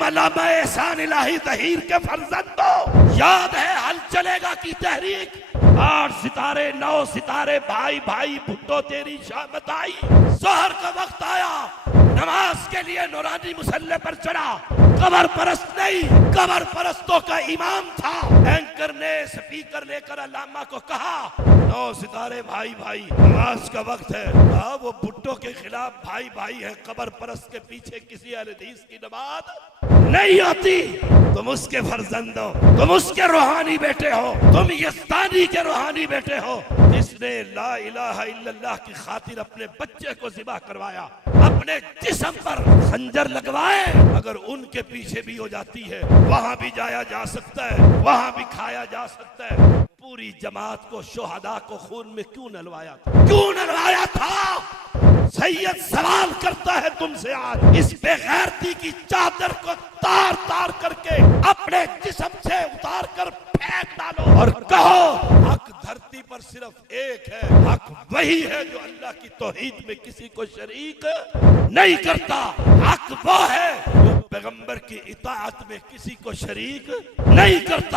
तुम अल्लामा एहसान इलाही तहीर के फर्जंदो, याद है हल चलेगा की तहरीक? 8 सितारे 9 सितारे, भाई भाई भुट्टो तेरी शामत आई। जोहर का वक्त आया, नमाज के लिए नूरानी मुसल्ले पर चढ़ा। कबर परस्त नहीं, कबर परस्तों का इमाम था। एंकर ने स्पीकर लेकर अल्लामा को कहा, 9 सितारे भाई भाई, नमाज का वक्त है। कहा वो भुट्टो के खिलाफ भाई भाई है, कबर परस्त के पीछे किसी अहले हदीस की नमाज नहीं होती। तुम उसके फर्जंद हो, तुम उसके रूहानी बेटे हो, तुम यज़दानी के रूहानी बेटे हो, जिसने ला इलाहा इल्लल्लाह की खातिर अपने बच्चे को ज़िबा करवाया, अपने जिस्म पर खंजर लगवाए। अगर उनके पीछे भी हो जाती है, वहां भी जाया जा सकता है, वहां भी खाया जा सकता है। पूरी जमात को, शोहदा को खून में क्यों नलवाया था? क्यों नलवाया था? सैयद सवाल करता है तुमसे आज। इस बेगैरती की चादर को तार तार करके अपने जिस्म से उतार कर फेंक डालो और कहो, हक धरती पर सिर्फ एक है, हक वही है जो अल्लाह की तौहीद में किसी को शरीक नहीं करता। हक वो है जो पैगंबर की इताअत में किसी को शरीक नहीं करता।